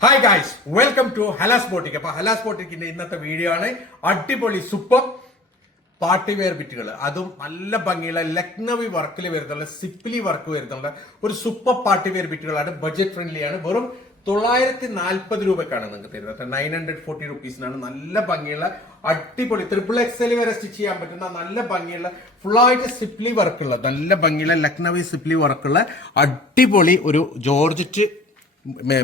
Hi guys welcome to Halas boutique അപ്പൊ ഹലാസ് ബോട്ടിക്കിന്റെ ഇന്നത്തെ video ആണ്. അടിപൊളി സൂപ്പർ പാർട്ടി വെയർ ബിറ്റുകൾ അതും നല്ല ഭംഗിയുള്ള ലക്നവി വർക്കിൽ വരുന്നുള്ള സിപ്ലി വർക്ക് വരുന്നുള്ള ഒരു സൂപ്പർ പാർട്ടി വെയർ ബിറ്റുകളാണ് ബഡ്ജറ്റ് ഫ്രണ്ട്ലി ആണ്. വെറും തൊള്ളായിരത്തി നാൽപ്പത് രൂപക്കാണ് നിങ്ങൾക്ക് തരുന്നത്. നയൻ ഹൺഡ്രഡ് ഫോർട്ടി റുപ്പീസിനാണ് നല്ല ഭംഗിയുള്ള അടിപൊളി ട്രിപ്പിൾ എക്സൽ വരെ സ്റ്റിച്ച് ചെയ്യാൻ പറ്റുന്ന നല്ല ഭംഗിയുള്ള ഫുള്ളായിട്ട് സിപ്ലി വർക്കുള്ള നല്ല ഭംഗിയുള്ള ലക്നവി സിപ്ലി വർക്കുള്ള അടിപൊളി ഒരു ജോർജറ്റ്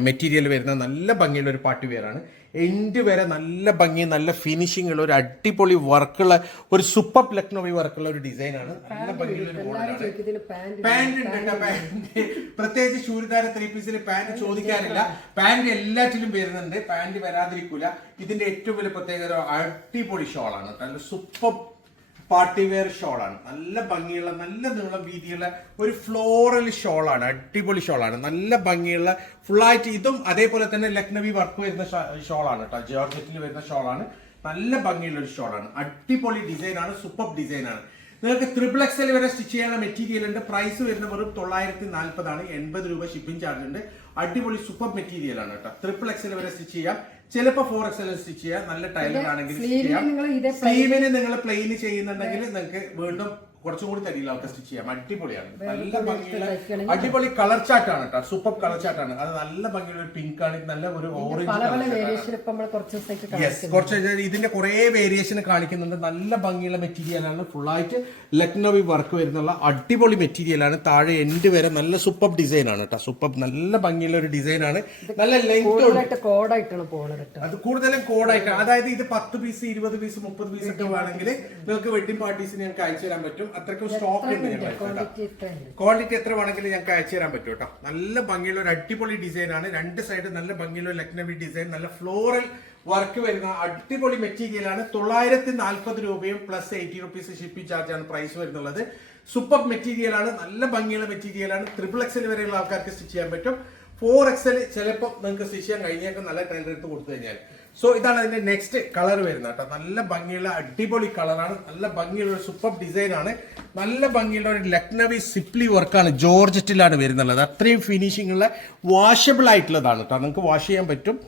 മെറ്റീരിയൽ വരുന്ന നല്ല ഭംഗിയുള്ള ഒരു പാർട്ടി വെയറാണ് എൻഡ് വരെ നല്ല ഭംഗി നല്ല ഫിനിഷിംഗ് ഉള്ള ഒരു അടിപൊളി വർക്കുള്ള ഒരു സൂപ്പർ ലക്നോവി വർക്കുള്ള ഒരു ഡിസൈനാണ് നല്ല ഭംഗിയുള്ള ഒരു മോഡലാണ് പാന്റ് ഉണ്ട് പാന്റ് പ്രത്യേകിച്ച് ചൂരിദാര ത്രീ പീസിൽ പാന്റ് ചോദിക്കാറില്ല. പാന്റ് എല്ലാറ്റിലും വരുന്നുണ്ട്. പാന്റ് വരാതിരിക്കൂല. ഇതിന്റെ ഏറ്റവും വലിയ പ്രത്യേകത അടിപൊളി ഷോളാണ്. നല്ല സൂപ്പർ പാർട്ടി വെയർ ഷോളാണ് നല്ല ഭംഗിയുള്ള നല്ല നീളം വീതിയുള്ള ഒരു ഫ്ലോറൽ ഷോളാണ് അടിപൊളി ഷോളാണ് നല്ല ഭംഗിയുള്ള ഫുള്ളായിട്ട് ഇതും അതേപോലെ തന്നെ ലക്നവി വർക്ക് വരുന്ന ഷോളാണ് കേട്ടോ ജോർജറ്റിൽ വരുന്ന ഷോളാണ് നല്ല ഭംഗിയുള്ള ഒരു ഷോളാണ് അടിപൊളി ഡിസൈനാണ് സൂപ്പർ ഡിസൈനാണ് നിങ്ങൾക്ക് ത്രിപിൾ എക്സൽ വരെ സ്റ്റിച്ച് ചെയ്യാനുള്ള മെറ്റീരിയൽ ഉണ്ട്. പ്രൈസ് വരുന്ന വെറും തൊള്ളായിരത്തി നാൽപ്പതാണ് എൺപത് രൂപ ഷിപ്പിംഗ് ചാർജ് ഉണ്ട്. അടിപൊളി സൂപ്പർ മെറ്റീരിയൽ ആണ് കേട്ടോ. ട്രിപ്പിൾ എക്സൽ വരെ സ്റ്റിച്ച് ചെയ്യാം. ചിലപ്പോൾ ഫോർ എക്സൽ സ്റ്റിച്ച് ചെയ്യാം. നല്ല ടൈലർ ആണെങ്കിൽ സ്ലീവിന് ചെയ്യാം. നിങ്ങൾ സ്ലീവിന് നിങ്ങൾ പ്ലെയിൻ ചെയ്യുന്നുണ്ടെങ്കിൽ നിങ്ങൾക്ക് വീണ്ടും കുറച്ചും കൂടി തടിയിലൊക്കെ സ്റ്റിച്ച് ചെയ്യാം. അടിപൊളിയാണ്. നല്ല ഭംഗിയുള്ള അടിപൊളി കളർ ചാട്ടാണ് കേട്ടോ സൂപ്പർ കളർ ചാട്ടാണ് അത് നല്ല ഭംഗിയുള്ള ഒരു പിങ്ക് ആണ്. നല്ല ഒരു ഓറഞ്ച് യെസ് കുറച്ച് ഇതിന്റെ കുറെ വേരിയേഷൻ കാണിക്കുന്നുണ്ട്. നല്ല ഭംഗിയുള്ള മെറ്റീരിയലാണ് ഫുൾ ആയിട്ട് ലക്നവി വർക്ക് വരുന്നുള്ള അടിപൊളി മെറ്റീരിയലാണ് താഴെ എൻഡ് വരെ നല്ല സൂപ്പർ ഡിസൈൻ ആണ് കേട്ടോ സൂപ്പർ നല്ല ഭംഗിയുള്ള ഒരു ഡിസൈൻ ആണ്. നല്ല ലെങ്ത് കോഡായിട്ടാണ് അത് കൂടുതലും കോഡായിട്ടാണ് അതായത് ഇത് പത്ത് പീസ് ഇരുപത് പീസ് മുപ്പത് പീസ് ഒക്കെ വേണമെങ്കിൽ നിങ്ങൾക്ക് വെഡിങ് പാർട്ടീസിന് ഞങ്ങൾക്ക് അയച്ചു തരാൻ പറ്റും. അത്രയ്ക്കും സ്റ്റോക്ക് ഉണ്ട് ക്വാണ്ടിറ്റി ക്വാളിറ്റി എത്ര വേണമെങ്കിലും ഞങ്ങൾക്ക് അയച്ചു തരാൻ പറ്റും കേട്ടോ. നല്ല ഭംഗിയുള്ള ഒരു അടിപൊളി ഡിസൈൻ ആണ്. രണ്ട് സൈഡ് നല്ല ഭംഗിയുള്ള ലക്നവി ഡിസൈൻ നല്ല ഫ്ലോറൽ വർക്ക് വരുന്ന അടിപൊളി മെറ്റീരിയലാണ് തൊള്ളായിരത്തി നാൽപ്പത് രൂപയും plus eighty rupees shipping charge ആണ് പ്രൈസ് വരുന്നുള്ളത്. സൂപ്പർ മെറ്റീരിയൽ ആണ്. നല്ല ഭംഗിയുള്ള മെറ്റീരിയലാണ് ട്രിപ്പിൾ എക്സൽ വരെയുള്ള ആൾക്കാർക്ക് സ്റ്റിച്ച് ചെയ്യാൻ പറ്റും. ഫോർ എക്സൽ ചിലപ്പോൾ നിങ്ങൾക്ക് സ്റ്റിച്ച് ചെയ്യാൻ കഴിഞ്ഞേക്കും. നല്ല ടൈലർ എടുത്ത് കൊടുത്തു കഴിഞ്ഞാൽ. സോ ഇതാണ് അതിന്റെ നെക്സ്റ്റ് കളർ വരുന്നത് കേട്ടോ. നല്ല ഭംഗിയുള്ള അടിപൊളി കളറാണ് നല്ല ഭംഗിയുള്ള ഒരു സൂപ്പർ ഡിസൈൻ ആണ്. നല്ല ഭംഗിയുള്ള ഒരു ലക്നവി സിപ്ലി വർക്കാണ് ജോർജറ്റിലാണ് വരുന്നുള്ളത്. അത്രയും ഫിനിഷിംഗ് ഉള്ള വാഷബിൾ ആയിട്ടുള്ളതാണ് കേട്ടോ. നിങ്ങൾക്ക് വാഷ് ചെയ്യാൻ പറ്റും.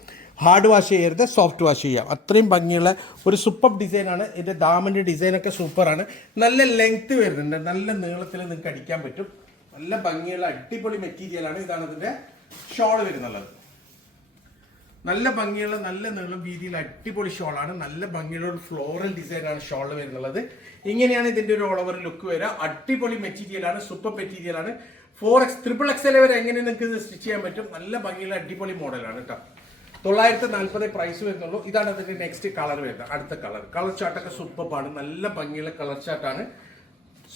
ഹാർഡ് വാഷ് ചെയ്യരുത് സോഫ്റ്റ് വാഷ് ചെയ്യാം. അത്രയും ഭംഗിയുള്ള ഒരു സൂപ്പർ ഡിസൈനാണ് ഇതിന്റെ ഡിസൈൻ ഡിസൈനൊക്കെ സൂപ്പറാണ് നല്ല ലെങ്ത് വരുന്നുണ്ട്. നല്ല നീളത്തിൽ നിങ്ങൾക്ക് അടിക്കാൻ പറ്റും. നല്ല ഭംഗിയുള്ള അടിപൊളി മെറ്റീരിയലാണ് ഇതാണ് ഇതിന്റെ ഷോൾ വരുന്നുള്ളത്. നല്ല ഭംഗിയുള്ള നല്ല നീളം വീതിയിൽ അടിപൊളി ഷോളാണ്. നല്ല ഭംഗിയുള്ള ഒരു ഫ്ലോറൽ ഡിസൈനാണ് ഷോൾ വരുന്നത് ഇങ്ങനെയാണ് ഇതിന്റെ ഒരു ഓൾ ഓവർ ലുക്ക് വരിക. അടിപൊളി മെറ്റീരിയൽ ആണ് സൂപ്പർ മെറ്റീരിയൽ ആണ്. Four X triple X L വരെ എങ്ങനെ നിങ്ങൾക്ക് ഇത് സ്റ്റിച്ച് ചെയ്യാൻ പറ്റും? നല്ല ഭംഗിയുള്ള അടിപൊളി മോഡലാണ് കേട്ടോ തൊള്ളായിരത്തി നാൽപ്പത് പ്രൈസ് വരുന്നുള്ളൂ. ഇതാണ് അതിന്റെ നെക്സ്റ്റ് കളർ വരുന്നത്. അടുത്ത കളർ കളർ ചാർട്ടൊക്കെ സൂപ്പറാണ് നല്ല ഭംഗിയുള്ള കളർ ചാർട്ടാണ്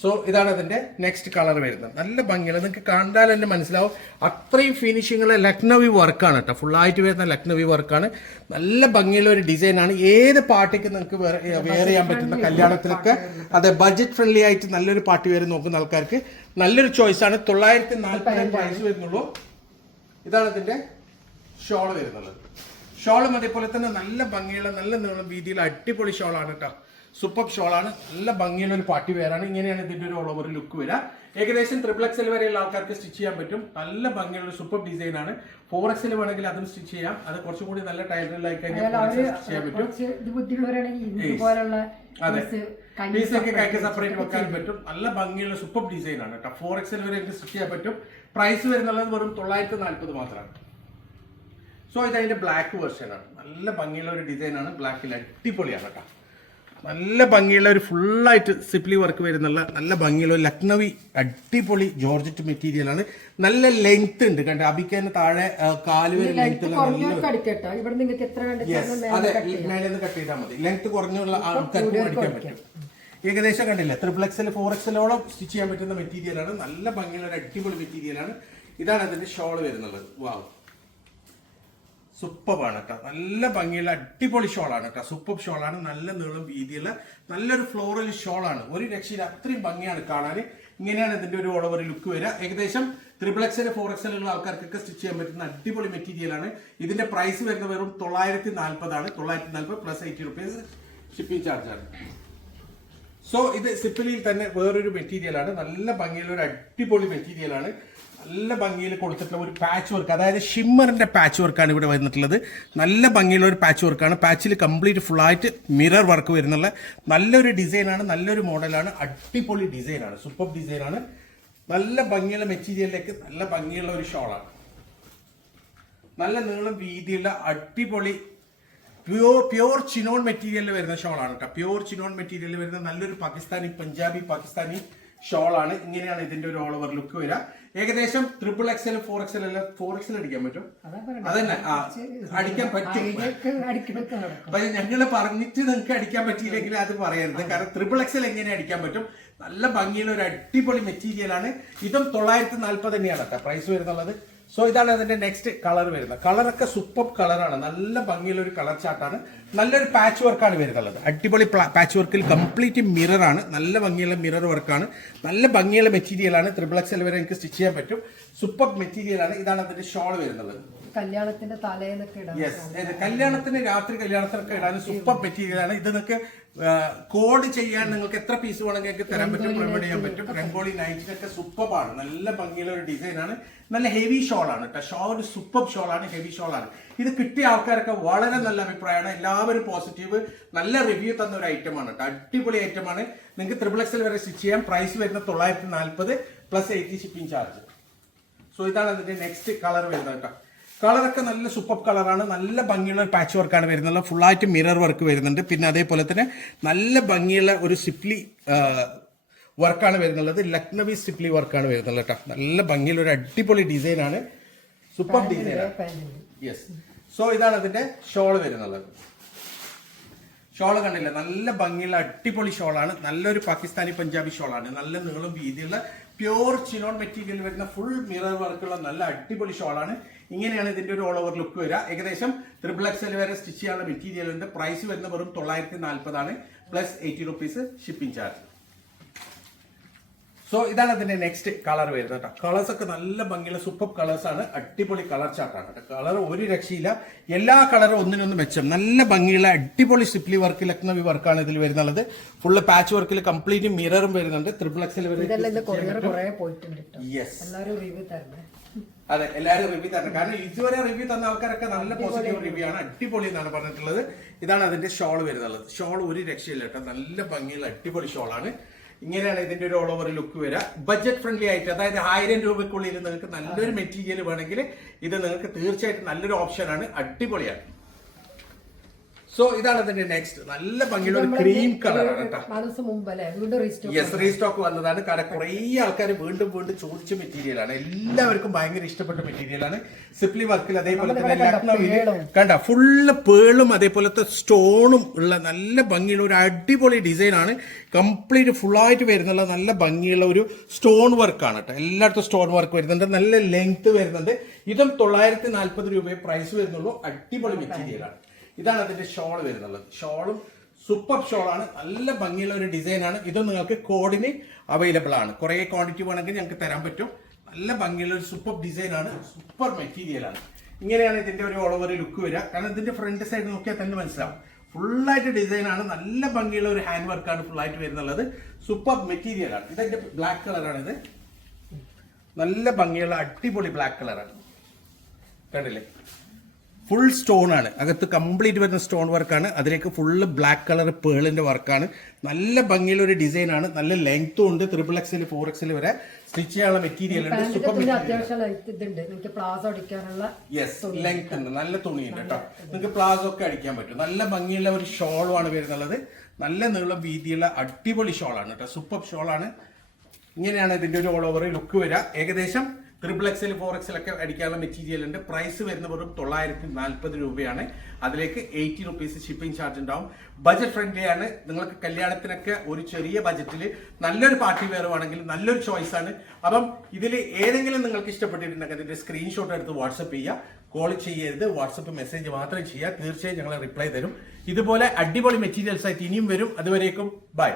സോ ഇതാണ് അതിന്റെ നെക്സ്റ്റ് കളർ വരുന്നത്. നല്ല ഭംഗിയുള്ള നിങ്ങൾക്ക് കണ്ടാൽ തന്നെ മനസ്സിലാവും. അത്രയും ഫിനിഷിങ്ങുള്ള ലക്നവി വർക്കാണ് കേട്ടോ. ഫുള്ളായിട്ട് വരുന്ന ലക്നവി വർക്കാണ് നല്ല ഭംഗിയുള്ള ഒരു ഡിസൈനാണ് ഏത് പാർട്ടിക്ക് നിങ്ങൾക്ക് വെയർ ചെയ്യാൻ പറ്റുന്ന കല്യാണത്തിലൊക്കെ അതെ ബഡ്ജറ്റ് ഫ്രണ്ട്ലി ആയിട്ട് നല്ലൊരു പാർട്ടി വെയർ നോക്കുന്ന ആൾക്കാർക്ക് നല്ലൊരു ചോയ്സ് ആണ്. തൊള്ളായിരത്തി നാൽപ്പത് പ്രൈസ് വരുന്നുള്ളൂ. ഇതാണ് അതിന്റെ ഷോൾ വരുന്നത്. ഷോളും അതേപോലെ തന്നെ നല്ല ഭംഗിയുള്ള നല്ല നീളം വീതിയിൽ അടിപൊളി ഷോളാണ് കേട്ടോ. സൂപ്പർ ഷോൾ ആണ്. നല്ല ഭംഗിയുള്ള ഒരു പാർട്ടി വെയറാണ് ഇങ്ങനെയാണ് ഇതിന്റെ ഒരു ഓൾ ഓവർ ലുക്ക് വരിക. ഏകദേശം ട്രിപ്പിൾ എക്സൽ വരെയുള്ള ആൾക്കാർക്ക് സ്റ്റിച്ച് ചെയ്യാൻ പറ്റും. നല്ല ഭംഗിയുള്ള സൂപ്പർ ഡിസൈൻ ആണ്. ഫോർ എക്സൽ വേണമെങ്കിൽ അതും സ്റ്റിച്ച് ചെയ്യാം. അത് കുറച്ചും കൂടി നല്ല ടൈലറിലായി കഴിഞ്ഞാൽ സ്റ്റിച്ച് ചെയ്യാൻ പറ്റും. അതെ. പീസൊക്കെ കൈക്ക് സെപ്പറേറ്റ് വെക്കാൻ പറ്റും. നല്ല ഭംഗിയുള്ള സൂപ്പർ ഡിസൈൻ ആണ് കേട്ടോ. ഫോർ എക്സൽ വരെ സ്റ്റിച്ച് ചെയ്യാൻ പറ്റും. പ്രൈസ് വരുന്നുള്ളത് വെറും തൊള്ളായിരത്തി നാൽപ്പത് മാത്രമാണ്. സോ ഇത് അതിന്റെ ബ്ലാക്ക് വെർഷൻ ആണ്. നല്ല ഭംഗിയുള്ള ഒരു ഡിസൈൻ ആണ്. ബ്ലാക്കിൽ അടിപൊളിയാണ് കേട്ടോ. നല്ല ഭംഗിയുള്ള ഒരു ഫുള്ളായിട്ട് സിപ്ലി വർക്ക് വരുന്നുള്ള നല്ല ഭംഗിയുള്ള ഒരു ലക്നവി അടിപൊളി ജോർജറ്റ് മെറ്റീരിയൽ ആണ്. നല്ല ലെങ്ത് ഉണ്ട്. കണ്ടോ? അബിക്കാൻ താഴെ കാൽ വരെ ലെങ്ത് അതെ മേലെ കട്ട് ചെയ്താൽ മതി. ലെങ്ത് കുറഞ്ഞുള്ള ആൾക്കാർക്ക് പഠിക്കാൻ പറ്റും. ഏകദേശം കണ്ടില്ല? ട്രിപ്പിൾ എക്സൽ ഫോർ എക്സലോളം സ്റ്റിച്ച് ചെയ്യാൻ പറ്റുന്ന മെറ്റീരിയൽ ആണ്. നല്ല ഭംഗിയുള്ള ഒരു അടിപൊളി മെറ്റീരിയൽ ആണ്. ഇതാണ് അതിന്റെ ഷോൾ വരുന്നത്. വാവ് സൂപ്പറാണ് കേട്ടോ നല്ല ഭംഗിയുള്ള അടിപൊളി ഷോളാണ് കേട്ടോ സൂപ്പർ ഷോളാണ് നല്ല നീളം വീതിയുള്ള നല്ലൊരു ഫ്ലോറൽ ഷോളാണ് ഒരു രക്ഷയിൽ അത്രയും ഭംഗിയാണ് കാണാൻ ഇങ്ങനെയാണ് ഇതിന്റെ ഒരു ഓൾ ഓവർ ലുക്ക് വരിക. ഏകദേശം ത്രിപിൾ എക്സൽ ഫോർ എക്സൽ ഉള്ള ആൾക്കാർക്കൊക്കെ സ്റ്റിച്ച് ചെയ്യാൻ പറ്റുന്ന അടിപൊളി മെറ്റീരിയലാണ് ഇതിന്റെ പ്രൈസ് വരുന്നത് വെറും തൊള്ളായിരത്തി നാൽപ്പതാണ് തൊള്ളായിരത്തി നാൽപ്പത് plus eighty rupees shipping charge ആണ്. സോ ഇത് സിപ്പിലിയിൽ തന്നെ വേറൊരു മെറ്റീരിയൽ ആണ്. നല്ല ഭംഗിയുള്ള ഒരു അടിപൊളി മെറ്റീരിയൽ ആണ്. നല്ല ഭംഗിയിൽ കൊടുത്തിട്ടുള്ള ഒരു പാച്ച് വർക്ക് അതായത് ഷിമ്മറിന്റെ പാച്ച് വർക്കാണ് ഇവിടെ വന്നിട്ടുള്ളത്. നല്ല ഭംഗിയുള്ള ഒരു പാച്ച് വർക്കാണ് പാച്ചിൽ കംപ്ലീറ്റ് ഫുള്ളായിട്ട് മിറർ വർക്ക് വരുന്നുള്ള നല്ലൊരു ഡിസൈനാണ് നല്ലൊരു മോഡലാണ് അടിപൊളി ഡിസൈനാണ് സൂപ്പർ ഡിസൈനാണ് നല്ല ഭംഗിയുള്ള മെറ്റീരിയലിലേക്ക് നല്ല ഭംഗിയുള്ള ഒരു ഷോളാണ് നല്ല നീളം വീതിയുള്ള അടിപൊളി പ്യൂർ പ്യൂർ ചിനോൺ മെറ്റീരിയലിൽ വരുന്ന ഷോളാണ് കേട്ടോ പ്യൂർ ചിനോൺ മെറ്റീരിയലിൽ വരുന്ന നല്ലൊരു പാകിസ്ഥാനി പഞ്ചാബി പാകിസ്ഥാനി ഷോളാണ്. ഇങ്ങനെയാണ് ഇതിന്റെ ഒരു ഓൾ ഓവർ ലുക്ക് വരിക. ഏകദേശം ട്രിപ്പിൾ എക്സൽ ഫോർ എക്സൽ അല്ല ഫോർ എക്സൽ അടിക്കാൻ പറ്റും. അതന്നെ. ആ അടിക്കാൻ പറ്റും. പക്ഷെ ഞങ്ങൾ പറഞ്ഞിട്ട് നിങ്ങൾക്ക് അടിക്കാൻ പറ്റിയില്ലെങ്കിൽ അത് പറയരുത്. കാരണം ട്രിപ്പിൾ എക്സൽ എങ്ങനെ അടിക്കാൻ പറ്റും? നല്ല ഭംഗിയുള്ള ഒരു അടിപൊളി മെറ്റീരിയലാണ് ഇതും തൊള്ളായിരത്തി നാല്പത് തന്നെയാണ് പ്രൈസ് വരുന്നുള്ളത്. സോ ഇതാണ് അതിന്റെ നെക്സ്റ്റ് കളർ വരുന്നത്. കളറൊക്കെ സൂപ്പർ കളറാണ് നല്ല ഭംഗിയുള്ള ഒരു കളർ ചാർട്ടാണ് നല്ലൊരു പാച്ച് വർക്കാണ് വരുന്നുള്ളത് അടിപൊളി പാച്ച് വർക്കിൽ കംപ്ലീറ്റ് മിറർ ആണ്. നല്ല ഭംഗിയുള്ള മിറർ വർക്കാണ് നല്ല ഭംഗിയുള്ള മെറ്റീരിയലാണ് ത്രിബിൾ എക്സൽ വരെ എനിക്ക് സ്റ്റിച്ച് ചെയ്യാൻ പറ്റും. സൂപ്പർ മെറ്റീരിയലാണ് ഇതാണ് അതിന്റെ ഷോൾ വരുന്നത്. കല്യാണത്തിന്റെ തലേന്നൊക്കെ ഇടാം യെസ് കല്യാണത്തിന് രാത്രി കല്യാണത്തിനൊക്കെ ഇടാൻ സൂപ്പർ മെറ്റീരിയലാണ്. ഇത് നിങ്ങൾക്ക് കോഡ് ചെയ്യാൻ നിങ്ങൾക്ക് എത്ര പീസ് വേണമെങ്കിൽ തരാൻ പറ്റും പ്രൊവൈഡ് ചെയ്യാൻ പറ്റും. രംഗോളി നൈറ്റിനൊക്കെ സൂപ്പറാണ് നല്ല ഭംഗിയുള്ള ഒരു ഡിസൈൻ ആണ്. നല്ല ഹെവി ഷോൾ ആണ് കേട്ടോ ഷോൾ ഒരു സൂപ്പർ ഷോൾ ആണ് ഹെവി ഷോൾ ആണ്. ഇത് കിട്ടിയ ആൾക്കാരൊക്കെ വളരെ നല്ല അഭിപ്രായമാണ്. എല്ലാവരും പോസിറ്റീവ് നല്ല റിവ്യൂ തന്ന ഒരു ഐറ്റം ആണ് കേട്ടോ അടിപൊളി ഐറ്റം ആണ്. നിങ്ങൾക്ക് ത്രിപിൾ എക്സൽ വരെ സ്റ്റിച്ച് ചെയ്യാം. പ്രൈസ് വരുന്നത് തൊള്ളായിരത്തി നാൽപ്പത് plus eighty shipping charge so ഇതാണ് അതിന്റെ നെക്സ്റ്റ് കളർ വരുന്നത് കേട്ടോ കളറൊക്കെ നല്ല സൂപ്പർ കളറാണ്. നല്ല ഭംഗിയുള്ള പാച്ച് വർക്കാണ് വരുന്നത്. ആയിട്ട് മിറർ വർക്ക് വരുന്നുണ്ട്. പിന്നെ അതേപോലെ തന്നെ നല്ല ഭംഗിയുള്ള ഒരു സിപ്ലി വർക്കാണ് വരുന്നുള്ളത്. ലക്നവി സിപ്ലി വർക്കാണ് വരുന്നത് കേട്ടോ. നല്ല ഭംഗിയുള്ള ഒരു അടിപൊളി ഡിസൈനാണ് സൂപ്പർ ഡിസൈനാണ് പാന്റിന് യെസ് സോ ഇതാണ് അതിന്റെ ഷോൾ വരുന്നുള്ളത് ഷോൾ കണ്ടില്ല? നല്ല ഭംഗിയുള്ള അടിപൊളി ഷോളാണ് നല്ലൊരു പാകിസ്ഥാനി പഞ്ചാബി ഷോളാണ് നല്ല നീളം വീതിയുള്ള പ്യൂർ ചിനോൺ മെറ്റീരിയൽ വരുന്ന ഫുൾ മിറർ വർക്കുള്ള നല്ല അടിപൊളി ഷോളാണ് ഇങ്ങനെയാണ് ഇതിന്റെ ഒരു ഓൾ ഓവർ ലുക്ക് വരിക. ഏകദേശം ത്രിബിൾ എക്സൽ വരെ സ്റ്റിച്ച് ചെയ്യാനുള്ള മെറ്റീരിയലിന്റെ പ്രൈസ് വരുന്ന വെറും തൊള്ളായിരത്തി നാൽപ്പതാണ് plus eighty rupees shipping charge so ഇതാണ് അതിന്റെ നെക്സ്റ്റ് കളർ വരുന്നത് കേട്ടോ കളേഴ്സ് ഒക്കെ നല്ല ഭംഗിയുള്ള സൂപ്പർ കളേഴ്സ് ആണ്. അടിപൊളി കളർ ചാർട്ടാണ് കേട്ടോ കളർ ഒരു രക്ഷയില്ല. എല്ലാ കളറും ഒന്നിനൊന്ന് മെച്ചം. നല്ല ഭംഗിയുള്ള അടിപൊളി സിപ്ലി വർക്ക് ലക്നവി വർക്കാണ് ഇതിൽ വരുന്നത് ഫുള്ള് പാച്ച് വർക്കിൽ കംപ്ലീറ്റ് മിററും വരുന്നുണ്ട്. ത്രിപ്ലക്സിൽ എക്സൽ ഇതെല്ലാം ഇന്ന് കൊറിയർ വരെ കുറെ പോയിട്ടുണ്ട് കേട്ടോ യെസ് എല്ലാരും റിവ്യൂ തരണേ അതെ എല്ലാവരും റിവ്യൂ തരണം. കാരണം ഇതുവരെ റിവ്യൂ തന്ന ആൾക്കാരൊക്കെ നല്ല പോസിറ്റീവ് റിവ്യൂ ആണ്. അടിപൊളി എന്നാണ് പറഞ്ഞിട്ടുള്ളത്. ഇതാണ് അതിന്റെ ഷോൾ വരുന്നത് ഷോൾ ഒരു രക്ഷയില്ല കേട്ടോ നല്ല ഭംഗിയുള്ള അടിപൊളി ഷോളാണ് ഇങ്ങനെയാണ് ഇതിന്റെ ഒരു ഓൾ ഓവർ ലുക്ക് വരിക. ബഡ്ജറ്റ് ഫ്രണ്ട്ലി ആയിട്ട് അതായത് ആയിരം രൂപയ്ക്കുള്ളിൽ നിങ്ങൾക്ക് നല്ലൊരു മെറ്റീരിയൽ വേണമെങ്കിൽ ഇത് നിങ്ങൾക്ക് തീർച്ചയായിട്ടും നല്ലൊരു ഓപ്ഷനാണ് അടിപൊളിയാണ്. സോ ഇതാണ് അതിന്റെ നെക്സ്റ്റ് നല്ല ഭംഗിയുള്ള ഒരു ക്രീം കളറാണ് കേട്ടോ. യെസ് റീസ്റ്റോക്ക് വന്നതാണ്. കാരണം കുറേ ആൾക്കാർ വീണ്ടും വീണ്ടും ചോദിച്ച മെറ്റീരിയലാണ് എല്ലാവർക്കും ഭയങ്കര ഇഷ്ടപ്പെട്ട മെറ്റീരിയലാണ് സിപ്ലി വർക്കിൽ അതേപോലെ തന്നെ കണ്ട ലക്നൌവിൽ. കണ്ട ഫുള്ള് പേളും അതേപോലത്തെ സ്റ്റോണും ഉള്ള നല്ല ഭംഗിയുള്ള ഒരു അടിപൊളി ഡിസൈൻ ആണ്. കംപ്ലീറ്റ് ഫുള്ളായിട്ട് വരുന്നുള്ള നല്ല ഭംഗിയുള്ള ഒരു സ്റ്റോൺ വർക്കാണ് കേട്ടോ. എല്ലായിടത്തും സ്റ്റോൺ വർക്ക് വരുന്നുണ്ട്. നല്ല ലെങ്ത് വരുന്നുണ്ട്. ഇതും തൊള്ളായിരത്തി നാൽപ്പത് രൂപയെ പ്രൈസ് വരുന്നുള്ളൂ. അടിപൊളി മെറ്റീരിയലാണ് ഇതാണ് അതിന്റെ ഷോൾ വരുന്നത് ഷോളും സൂപ്പർ ഷോളാണ് നല്ല ഭംഗിയുള്ള ഒരു ഡിസൈനാണ് ഇത് നിങ്ങൾക്ക് കോഡിന് അവൈലബിൾ ആണ്. കുറേ ക്വാണ്ടിറ്റി വേണമെങ്കിൽ ഞങ്ങൾക്ക് തരാൻ പറ്റും. നല്ല ഭംഗിയുള്ള ഒരു സൂപ്പർ ഡിസൈനാണ് സൂപ്പർ മെറ്റീരിയലാണ് ഇങ്ങനെയാണ് ഇതിന്റെ ഒരു ഓൾ ഓവർ ലുക്ക് വരിക. കാരണം ഇതിന്റെ ഫ്രണ്ട് സൈഡ് നോക്കിയാൽ തന്നെ മനസ്സിലാവും. ഫുള്ളായിട്ട് ഡിസൈനാണ് നല്ല ഭംഗിയുള്ള ഒരു ഹാൻഡ് വർക്കാണ് ഫുള്ളായിട്ട് വരുന്നുള്ളത്. സൂപ്പർ മെറ്റീരിയലാണ് ഇതിന്റെ ബ്ലാക്ക് കളറാണ് ഇത്. നല്ല ഭംഗിയുള്ള അടിപൊളി ബ്ലാക്ക് കളറാണ് കണ്ടില്ലേ? ഫുൾ സ്റ്റോൺ ആണ്. അകത്ത് കംപ്ലീറ്റ് വരുന്ന സ്റ്റോൺ വർക്കാണ് അതിലേക്ക് ഫുള്ള് ബ്ലാക്ക് കളർ പേളിന്റെ വർക്കാണ് നല്ല ഭംഗിയുള്ള ഒരു ഡിസൈൻ ആണ്. നല്ല ലെങ്ത്തും ഉണ്ട്. ത്രിപിൾ എക്സിൽ ഫോർ എക്സിൽ വരെ സ്റ്റിച്ച് ചെയ്യാനുള്ള മെറ്റീരിയൽ ഉണ്ട്. സൂപ്പർ മെറ്റീരിയൽ യെസ് ലെങ്ത് ഉണ്ട്. നല്ല തുണിയുണ്ട് കേട്ടോ. നിങ്ങൾക്ക് പ്ലാസോ ഒക്കെ അടിക്കാൻ പറ്റും. നല്ല ഭംഗിയുള്ള ഒരു ഷോളുമാണ് വരുന്നുള്ളത്. നല്ല നീളം വീതിയുള്ള അടിപൊളി ഷോളാണ് കേട്ടോ. സൂപ്പർ ഷോളാണ് ഇങ്ങനെയാണ് ഇതിന്റെ ഒരു ഓൾ ഓവർ ലുക്ക് വരിക. ഏകദേശം ട്രിപ്പിൾ എക്സിൽ ഫോർ എക്സിലൊക്കെ അടിക്കാനുള്ള മെറ്റീരിയൽ ഉണ്ട് പ്രൈസ് വരുന്ന വെറും തൊള്ളായിരത്തി നാൽപ്പത് രൂപയാണ്. അതിലേക്ക് എയ്റ്റി റുപ്പീസ് ഷിപ്പിംഗ് ചാർജ് ഉണ്ടാവും. ബജറ്റ് ഫ്രണ്ട്ലി ആണ്. നിങ്ങൾക്ക് കല്യാണത്തിനൊക്കെ ഒരു ചെറിയ ബജറ്റിൽ നല്ലൊരു പാർട്ടി വെയർ വേണമെങ്കിൽ നല്ലൊരു ചോയ്സ് ആണ്. അപ്പം ഇതിൽ ഏതെങ്കിലും നിങ്ങൾക്ക് ഇഷ്ടപ്പെട്ടിട്ടുണ്ടെങ്കിൽ അതിന്റെ സ്ക്രീൻഷോട്ട് എടുത്ത് വാട്സപ്പ് ചെയ്യുക. കോൾ ചെയ്യരുത്. വാട്സപ്പ് മെസ്സേജ് മാത്രം ചെയ്യുക. തീർച്ചയായും ഞങ്ങൾ റിപ്ലൈ തരും. ഇതുപോലെ അടിപൊളി മെറ്റീരിയൽസ് ആയിട്ട് ഇനിയും വരും. അതുവരേക്കും ബൈ